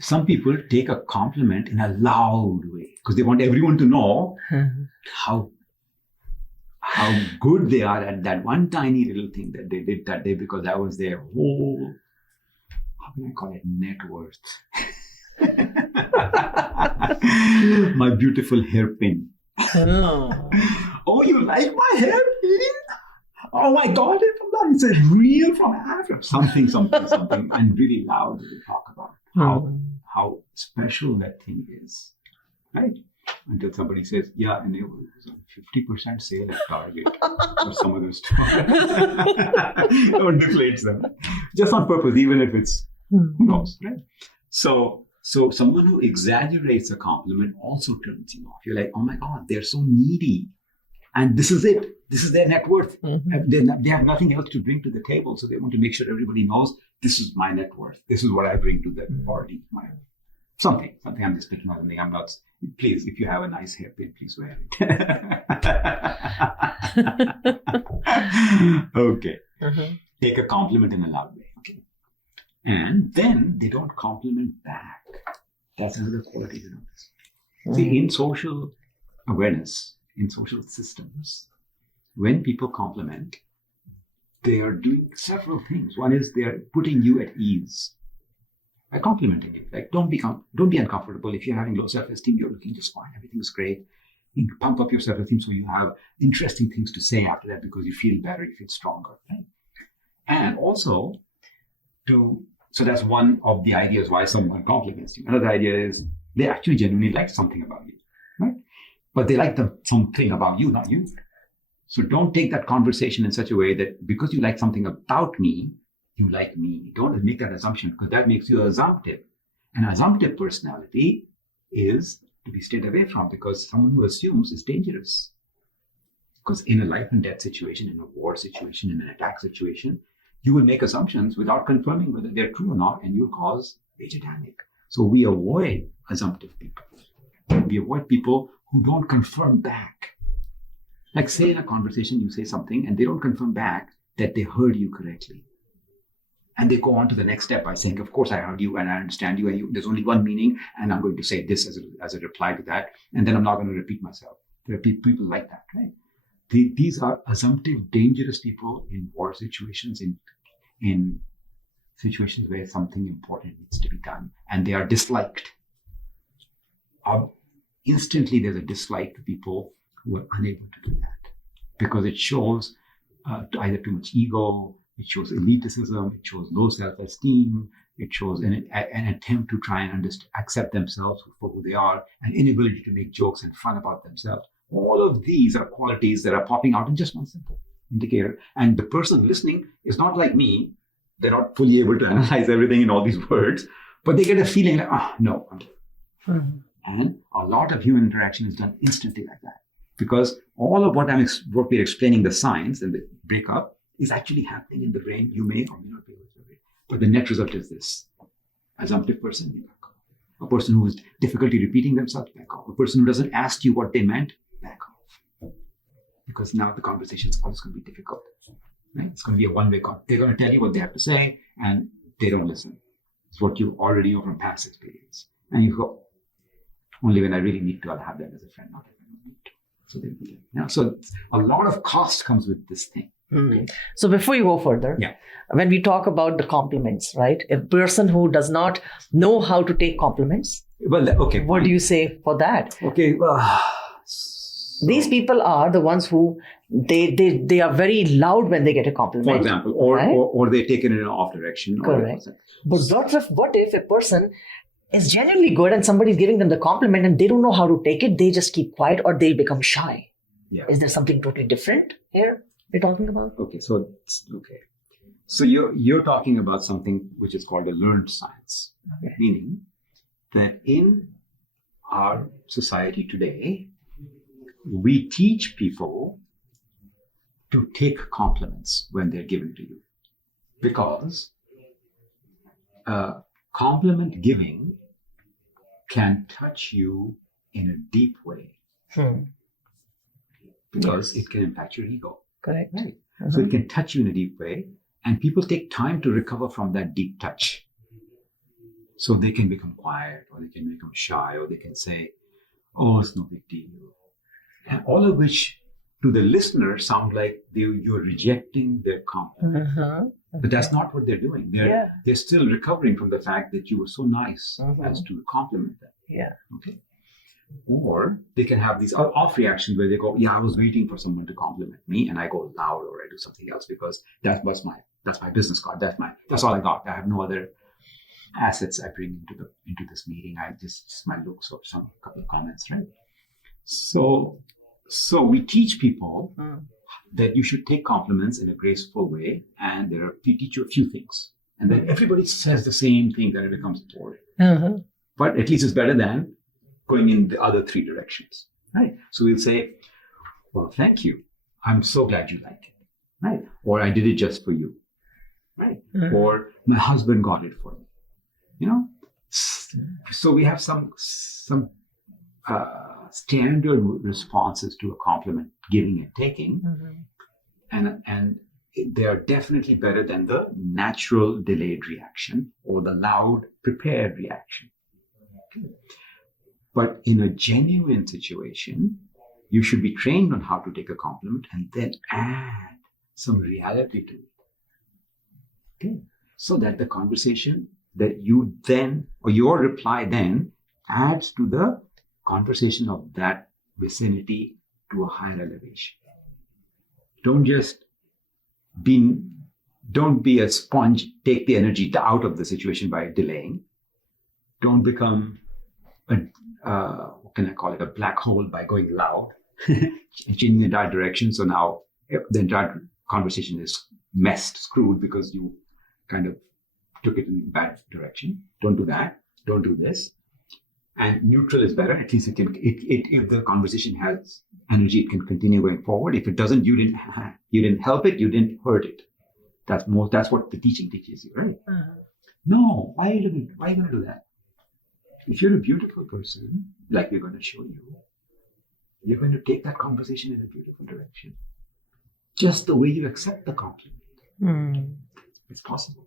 some people take a compliment in a loud way because they want everyone to know how good they are at that one tiny little thing that they did that day because that was their whole, how can I call it, net worth. My beautiful hairpin. Oh, you like my hairpin? Oh my God, it's a real from Africa. Something, and really loud to talk about how special that thing is, right? Until somebody says, yeah, and it was a 50% sale at Target or some other store. Or deflates them. Just on purpose, even if it's, who knows, right? So someone who exaggerates a compliment also turns you off. You're like, oh my God, they're so needy. And this is it. This is their net worth. They have nothing else to bring to the table. So they want to make sure everybody knows this is my net worth. This is what I bring to the party. Something. I'm just thinking of something. I'm not. Please, if you have a nice hairpin, please wear it. Okay. Take a compliment in a loud way. Okay. And then they don't compliment back. That's another quality to notice. See, in social awareness, in social systems, when people compliment, they are doing several things. One is they are putting you at ease by complimenting you. Like, don't be uncomfortable. If you're having low self-esteem, you're looking just fine. Everything's great. You pump up your self-esteem so you have interesting things to say after that because you feel better, you feel stronger. Right? And also, so that's one of the ideas why someone compliments you. Another idea is they actually genuinely like something about you, right? But they like something about you, not you. So don't take that conversation in such a way that because you like something about me, you like me. Don't make that assumption because that makes you assumptive. An assumptive personality is to be stayed away from because someone who assumes is dangerous. Because in a life and death situation, in a war situation, in an attack situation, you will make assumptions without confirming whether they're true or not, and you'll cause major damage. So we avoid assumptive people. We avoid people who don't confirm back. Like say in a conversation, you say something and they don't confirm back that they heard you correctly. And they go on to the next step by saying, of course I heard you and I understand you and there's only one meaning and I'm going to say this as a reply to that. And then I'm not going to repeat myself. There are people like that, right? These are assumptive, dangerous people in war situations, in situations where something important needs to be done and they are disliked. Instantly there's a dislike to people who are unable to do that because it shows either too much ego, it shows elitism, it shows low self-esteem, it shows an attempt to try and accept themselves for who they are, an inability to make jokes and fun about themselves. All of these are qualities that are popping out in just one simple indicator. And the person listening is not like me. They're not fully able to analyze everything in all these words, but they get a feeling like, no, I'm done. And a lot of human interaction is done instantly like that. Because all of what we're explaining, the science and the breakup, is actually happening in the brain. You may or may not be able to read. But the net result is this. Assumptive person, you back off. A person who has difficulty repeating themselves, back off. A person who doesn't ask you what they meant, back off. Because now the conversation is always going to be difficult. Right? It's going to be a one-way call. They're going to tell you what they have to say, and they don't listen. It's what you already know from past experience. And you go, only when I really need to, I'll have them as a friend, not if I don't need to. So they do that. So a lot of cost comes with this thing. Okay? So before you go further, when we talk about the compliments, right? A person who does not know how to take compliments, what do you say for that? Okay, these people are the ones who they are very loud when they get a compliment. For example, or they take it in an off direction. Correct. But what if a person is genuinely good and somebody's giving them the compliment and they don't know how to take it, they just keep quiet or they become shy? Yeah. Is there something totally different here we're talking about? So you're talking about something which is called a learned science, meaning that in our society today, we teach people to take compliments when they're given to you because compliment giving can touch you in a deep way because it can impact your ego. Correct. Right. So it can touch you in a deep way and people take time to recover from that deep touch. So they can become quiet, or they can become shy, or they can say, oh, it's no big deal. And all of which to the listener sound like you're rejecting their compliment. But that's not what they're doing. They're still recovering from the fact that you were so nice as to compliment them. Yeah. Okay. Or they can have these off reactions where they go, yeah, I was waiting for someone to compliment me, and I go loud or I do something else because that's my business card. That's all I got. I have no other assets I bring into this meeting. I just my looks or some couple of comments, right? So we teach people that you should take compliments in a graceful way, and we teach you a few things, and then everybody says the same thing, then it becomes boring. But at least it's better than going in the other three directions, right? So we'll say, well, thank you. I'm so glad you like it, right? Or I did it just for you, right? Or my husband got it for me, you know? So we have some standard responses to a compliment, giving and taking, and they are definitely better than the natural delayed reaction or the loud prepared reaction. Okay. But in a genuine situation, you should be trained on how to take a compliment and then add some reality to it. Okay. So that the conversation that you then, or your reply then, adds to the conversation of that vicinity to a higher elevation. Don't be a sponge, take the energy out of the situation by delaying. Don't become what can I call it, a black hole by going loud, changing the entire direction. So now the entire conversation is screwed because you kind of took it in a bad direction. Don't do that. Don't do this. And neutral is better. At least if the conversation has energy, it can continue going forward. If it doesn't, you didn't help it. You didn't hurt it. That's what the teaching teaches you, right? No, why are you going to do that? If you're a beautiful person, like we're going to show you, you're going to take that conversation in a beautiful direction. Just the way you accept the compliment. It's possible.